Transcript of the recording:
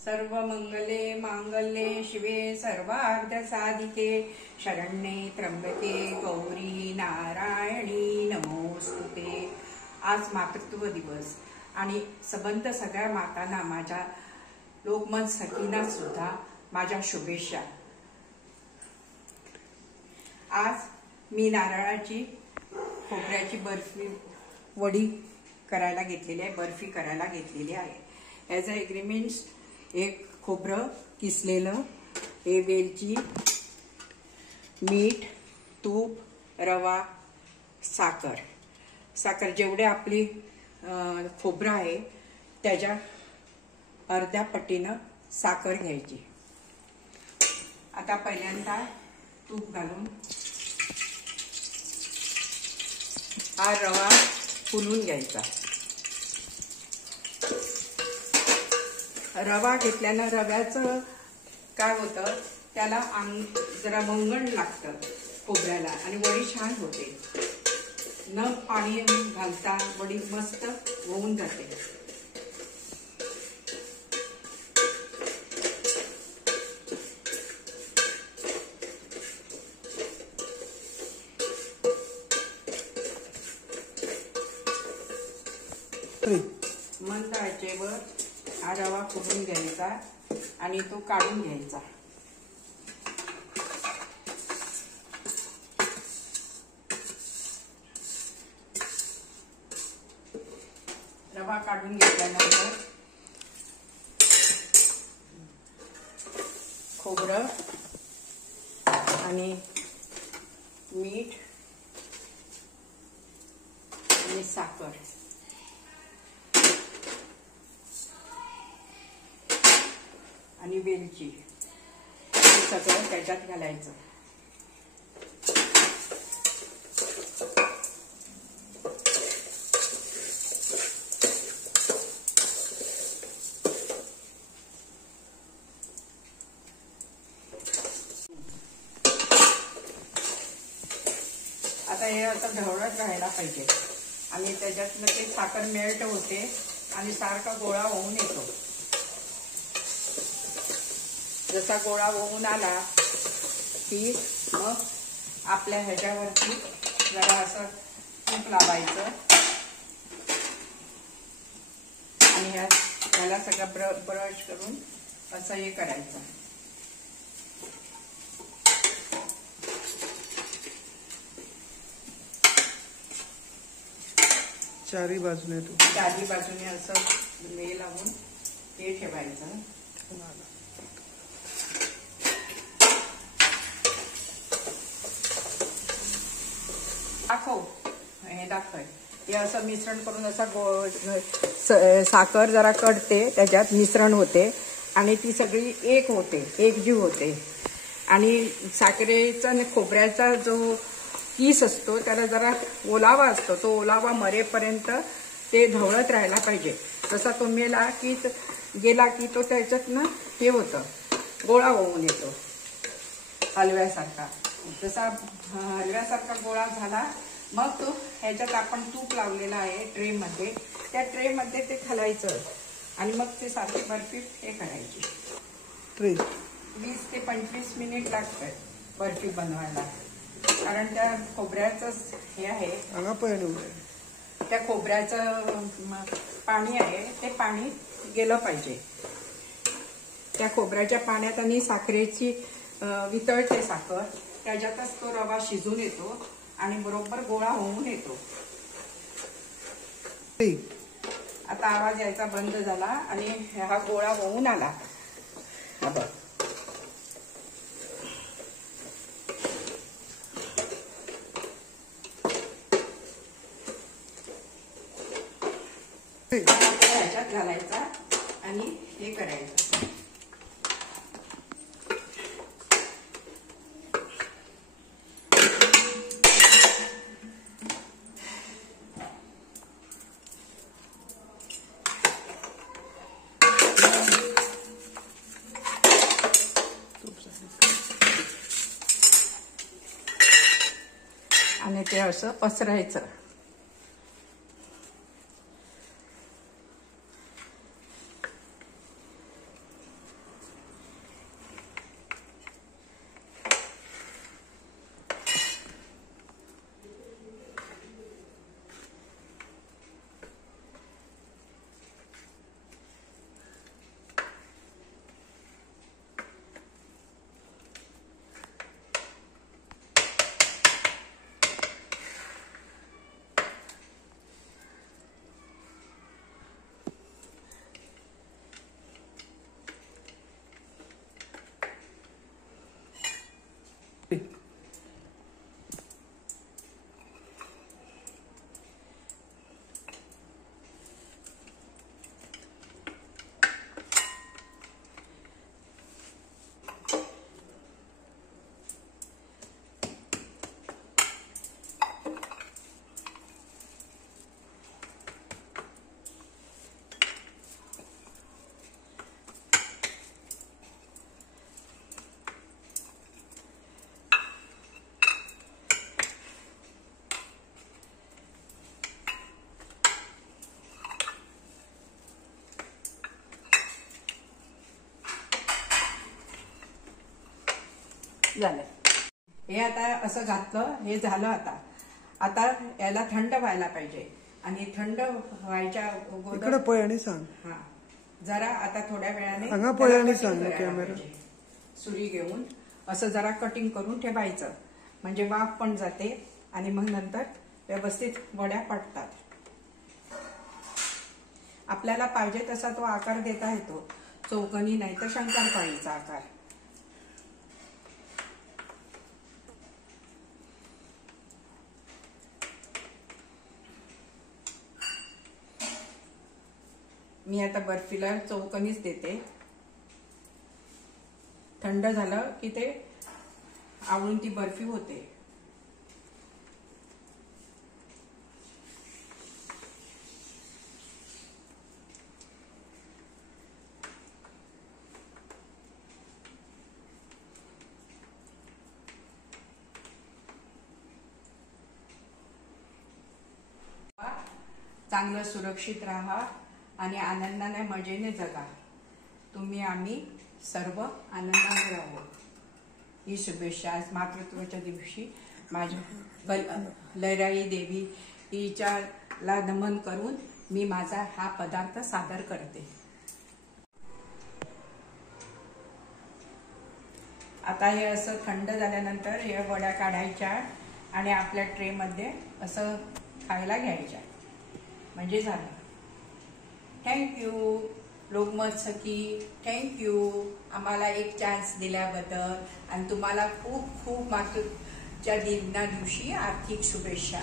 सर्वमंगले मांगल्ये शिवे सर्वार्थ साधिके शरण्ये त्र्यंबके गौरी नारायणी नमोस्तुते। आज मातृत्व दिवस आणि संबंध सगळ्या मातांना माझ्या लोकमत सखींना सुद्धा माझ्या शुभेच्छा। आज मी नारळाची खोबऱ्याची बर्फी वडी करायला घेतलेली आहे, बर्फी करायला घेतलेली आहे। ॲज अ एग्रीमेंट्स एक खोबरं किसलेलं, हे वेलची, मीठ, तूप, रवा, साखर जेवढे आपली खोबरं आहे त्याच्या अर्ध्या पटीनं साखर घ्यायची। आता पहिल्यांदा तूप घालून हा रवा फुलून घ्यायचा। रवा घेतल्यानं रव्याचं काय होतं, त्याला जरा मंगण लागतं खोबऱ्याला आणि वडी छान होते। न पाणी घालता वडी मस्त होऊन जाते। मंद आचेवर हा रवा फुलून घ्यायचा आणि तो काढून घ्यायचा। रवा काढून घेतल्यानंतर खोबरं आणि मीठ आणि साखर आणि वेलची हे सगळं त्याच्यात घालायचं। आता हे असं ढवळत राहायला पाहिजे आणि त्याच्यातनं ते साखर मेल्ट होते आणि सारखा गोळा होऊन येतो। जसा गोळा होऊन आला की मग आपल्या ह्याच्यावरती जरा असं तूप लावायचं आणि ह्याला सगळं ब्रश करून असं हे करायचं। चारी बाजूने असं हे लावून हे ठेवायचं। दाखव हे असं मिश्रण करून असं साखर जरा कढते, त्याच्यात मिश्रण होते आणि ती सगळी एक होते, एकजीव होते आणि साखरेचा आणि खोबऱ्याचा जो किस असतो त्याला जरा ओलावा असतो, तो ओलावा मरेपर्यंत ते ढवळत राहायला पाहिजे। जसा तो गेला की तो त्याच्यातनं हे होतं, गोळा होऊन येतो हलव्यासारखा। जसा हलव्यासारखा गोळा झाला मग तो ह्याच्यात आपण तूप लावलेला आहे ट्रे मध्ये, त्या ट्रे मध्ये ते घालायचं आणि मग ते सारखी बर्फी हे करायची। 20 ते 25 मिनिट लागतात बर्फी बनवायला, कारण त्या खोबऱ्याचं हे आहे, त्या खोबऱ्याचं पाणी आहे ते पाणी गेलं पाहिजे। त्या खोबऱ्याच्या पाण्यात आणि साखरेची वितळते साखर, त्याच्यातच तो रवा शिजून येतो आणि बरोबर गोळा होऊन येतो। आता आवाज यायचा बंद झाला आणि हा गोळा होऊन आला। बघ ह्याच्यात घालायचा आणि हे करायचं। आणि ते असं पसरायचं। झालं. हे आता असं घातलं, हे झालं. आता याला थंड व्हायला पाहिजे आणि थंड व्हायच्या इकडे पळयाने सांग. हा, जरा आता थोड्या वेळाने हांगा पळयाने सांग कॅमेरा. सुरी घेऊन असं जरा कटिंग करून ठेवायचं, म्हणजे वाफ पण जाते आणि मग नंतर व्यवस्थित वड्या पडतात. आपल्याला पाहिजे तसा तो आकार देता येतो, चौकोनी नाही तर शंकरपाळीचा आकार. मी आता बर्फीला चौकोनीच देते. थंड झालं की ते आवळून ती बर्फी होते. चांगलं सुरक्षित राहा आणि आनंदाने मजेने जगा. तुम्ही आम्ही सर्व आनंदाने राहू. ही शुभेच्छा आज मातृत्वाच्या दिवशी माझ्या लैराई देवी हिच्याला नमन करून मी माझा हा पदार्थ सादर करते. आता हे असं थंड झाल्यानंतर हे वड्या काढायच्या आणि आपल्या ट्रेमध्ये असं खायला घ्यायच्या, म्हणजे झालं. थँक्यू लोकमत सखी, थँक्यू आम्हाला एक चान्स दिल्याबद्दल आणि तुम्हाला खूप खूप मातृत्वाच्या दिवशी आर्थिक शुभेच्छा.